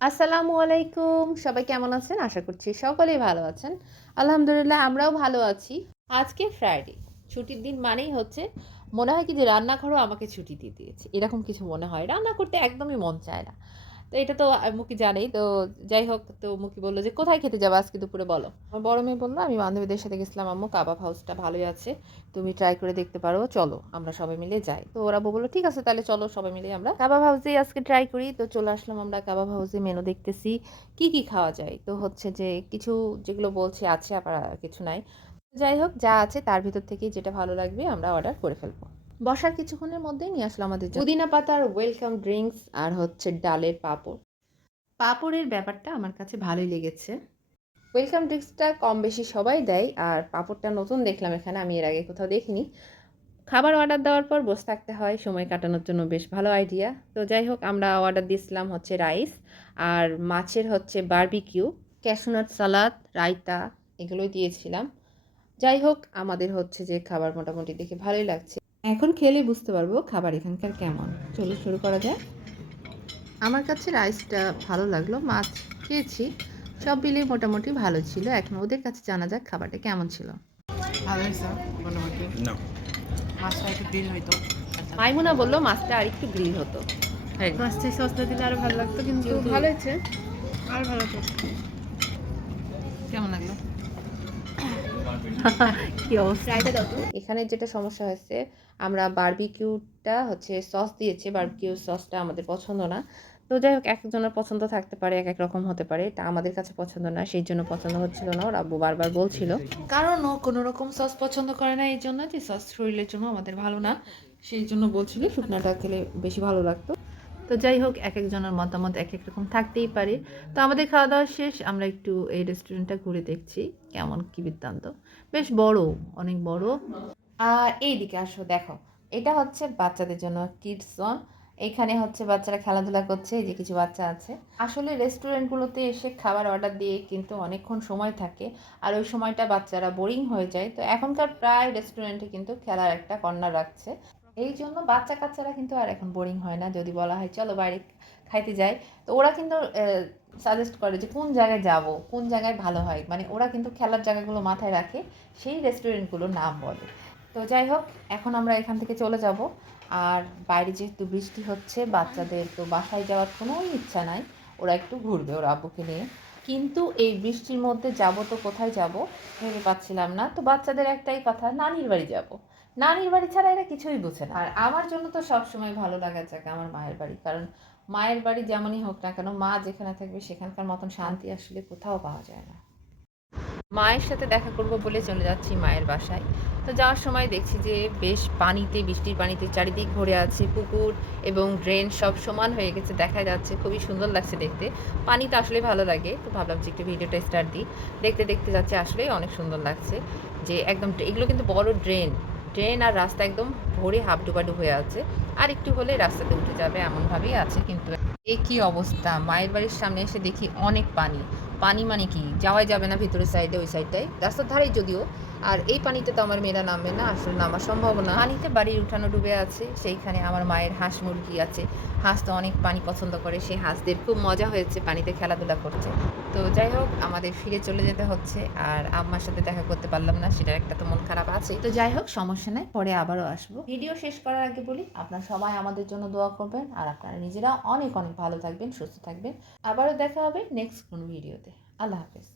আসসালামু আলাইকুম। সবাই কেমন আছেন? আশা করছি সকলেই ভালো আছেন। আলহামদুলিল্লাহ, আমরাও ভালো আছি। আজকে ফ্রাইডে ছুটির দিন মানেই হচ্ছে, মনে হয় কি যে রান্নাঘরও আমাকে ছুটি দিয়ে দিয়েছে। এরকম কিছু মনে হয়। রান্না করতে একদমই মন চায় না। তো এটা তো মুখি জানেই। তো যাই হোক, তো মুখি বলল যে, কোথায় খেতে যাব আজকে দুপুরে বলো? আমার বড় মেয়ে বলল, আমি বান্ধবীদের সাথে গেছিলাম আম্মু, কাবাব হাউসটা ভালোই আছে। তুমি ট্রাই করে দেখতে পারো, চলো, আমরা সবাই মিলে যাই। তো ওরা বলল, ঠিক আছে, তাহলে চলো, সবাই মিলে আমরা কাবাব হাউসেই আজকে ট্রাই করি। তো চলে আসলাম আমরা কাবাব হাউসে মেনু দেখতেছি, কি কি খাওয়া যায়? তো হচ্ছে যে, কিছু যেগুলো বলছে আছে, আবার কিছু নাই। যাই হোক, যা আছে তার ভিতর থেকে যেটা ভালো লাগবে আমরা অর্ডার করে ফেলব। বসার কিছুক্ষণের মধ্যেই নিয়ে আসলাম আমাদের পুদিনা পাতার ওয়েলকাম ড্রিঙ্কস আর হচ্ছে ডালের পাঁপড়। পাঁপড়ের ব্যাপারটা আমার কাছে ভালোই লেগেছে। ওয়েলকাম ড্রিঙ্কসটা কম বেশি সবাই দেয় আর পাঁপড়টা নতুন দেখলাম এখানে আমি এর আগে কোথাও দেখিনি। খাবার অর্ডার দেওয়ার পর বসে থাকতে হয় সময় কাটানোর জন্য বেশ ভালো আইডিয়া তো যাই হোক আমরা অর্ডার দিয়েছিলাম হচ্ছে রাইস আর মাছের হচ্ছে বারবিকিউ ক্যাশনাট সালাদ রায়তা এগুলোই দিয়েছিলাম। যাই হোক আমাদের হচ্ছে যে খাবার মোটামুটি দেখে ভালোই লাগছে। এখন খেলে বুঝতে পারব খাবার এখানকার কেমন। চলো শুরু করা যায় আমার কাছে রাইসটা ভালো লাগল মাছ খেয়েছি সব মিলিয়ে মোটামুটি ভালো ছিল। এখন ওদের কাছে জানা যাক খাবারটা কেমন ছিল। ভালো মোটামুটি। মাছটা একটু গ্রিল হইতো। মাইমুনা বলল মাছটা আর একটু গ্রিল হতো। মাছটা সস্তা দিলে আরও ভালো লাগতো কিন্তু কিন্তু- ভালো হয়েছে। আর ভালো কেমন লাগল? কি অবস্থা? এখানে যেটা সমস্যা হয়েছে আমরা বারবিকিউটা হচ্ছে সস দিয়েছে। বারবিকিউ সসটা আমাদের পছন্দ না। তো যাই হোক এক একজনের পছন্দ থাকতে পারে এক এক রকম হতে পারে। এটা আমাদের কাছে পছন্দ না সেই জন্য পছন্দ হচ্ছিল না। ওর আব্বু বারবার বলছিল। কারণ ও কোনো রকম সস পছন্দ করে না এই জন্য যে সস শরীরের জন্য আমাদের ভালো না। সেই জন্য বলছিল শুকনাটা খেলে বেশি ভালো লাগতো। তো যাই হোক এক একজনের মতামত এক এক রকম থাকতেই পারে। তো আমাদের খাওয়া দাওয়া শেষ, আমরা একটু এই রেস্টুরেন্টটা ঘুরে দেখছি, কেমন কি বৃত্তান্ত। বেশ বড়, অনেক বড়। আর এইদিকে আসো, দেখো, এটা হচ্ছে বাচ্চাদের জন্য কিডস জোন এখানে হচ্ছে বাচ্চারা খেলাধুলা করছে, এই যে কিছু বাচ্চা আছে। আসলে রেস্টুরেন্টগুলোতে এসে খাবার অর্ডার দিয়ে কিন্তু অনেকক্ষণ সময় থাকে, আর ওই সময়টা বাচ্চারা বোরিং হয়ে যায়। তো এখনকার প্রায় রেস্টুরেন্টে কিন্তু খেলার একটা কর্নার রাখছে। এই জন্য বাচ্চা কাচ্চারা কিন্তু আর এখন বোরিং হয় না। যদি বলা হয়, চলো বাইরে খাইতে যাই। তো ওরা কিন্তু সাজেস্ট করে যে কোন জায়গায় যাব, কোন জায়গায় ভালো হয়। মানে ওরা কিন্তু খেলার জায়গাগুলো মাথায় রাখে, সেই রেস্টুরেন্টগুলোর নাম বলে। তো যাই হোক, এখন আমরা এখান থেকে চলে যাব। আর বাইরে যেহেতু বৃষ্টি হচ্ছে, বাচ্চাদের তো বাসায় যাওয়ার কোনো ইচ্ছা নাই। ওরা একটু ঘুরবে ওর আব্বুকে নিয়ে। কিন্তু এই বৃষ্টির মধ্যে যাব তো কোথায় যাব ভেবে পাচ্ছিলাম না। তো বাচ্চাদের একটাই কথা, নানির বাড়ি যাব। নানির বাড়ি ছাড়া এরা কিছুই বোঝে না। আর আমার জন্য তো সবসময় ভালো লাগার জায়গা আমার মায়ের বাড়ি। কারণ মায়ের বাড়ি যেমনই হোক না কেন, মা যেখানে থাকবে সেখানকার মতন শান্তি আসলে কোথাও পাওয়া যায় না। মায়ের সাথে দেখা করব বলে চলে যাচ্ছি মায়ের বাসায়। তো যাওয়ার সময় দেখছি যে বেশ পানিতে, বৃষ্টির পানিতে চারিদিক ভরে আছে পুকুর এবং ড্রেন সব সমান হয়ে গেছে, দেখা যাচ্ছে খুবই সুন্দর লাগছে দেখতে। পানিতে আসলে ভালো লাগে। তো ভাবলাম যে একটু ভিডিওটা স্টার্ট দিই। দেখতে দেখতে যাচ্ছে আসলে অনেক সুন্দর লাগছে। যে একদম, এগুলো কিন্তু বড় ড্রেন। ড্রেন আর রাস্তা একদম ভরে হাবডুবাডু হয়ে আছে। আর একটু হলে রাস্তাতে উঠে যাবে, এমনভাবেই আছে, কিন্তু এ কি অবস্থা? মায়ের বাড়ির সামনে এসে দেখি অনেক পানি। পানি মানে কি? যাওয়াই যাবে না ভিতরের সাইডে ওই সাইডটায় রাস্তার ধারেই যদিও। আর এই পানিতে তো আমার মেয়েরা নামবে না, আসলে নামার সম্ভব না পানিতে বাড়ির উঠানো ডুবে আছে, সেইখানে আমার মায়ের হাঁস মুরগি আছে। হাঁস তো অনেক পানি পছন্দ করে, সেই হাঁসদের খুব মজা হয়েছে, পানিতে খেলাধুলা করছে। তো যাই হোক, আমাদের ফিরে চলে যেতে হচ্ছে, আর আম্মার সাথে দেখা করতে পারলাম না, সেটার একটা তো মন খারাপ আছে। তো যাই হোক, সমস্যা নাই, পরে আবারও আসব। ভিডিও শেষ করার আগে বলি, আপনারা সবাই আমাদের জন্য দোয়া করবেন, আর আপনারা নিজেরা অনেক অনেক ভালো থাকবেন, সুস্থ থাকবেন। আবারও দেখা হবে নেক্সট কোন ভিডিওতে আল্লাহ হাফেজ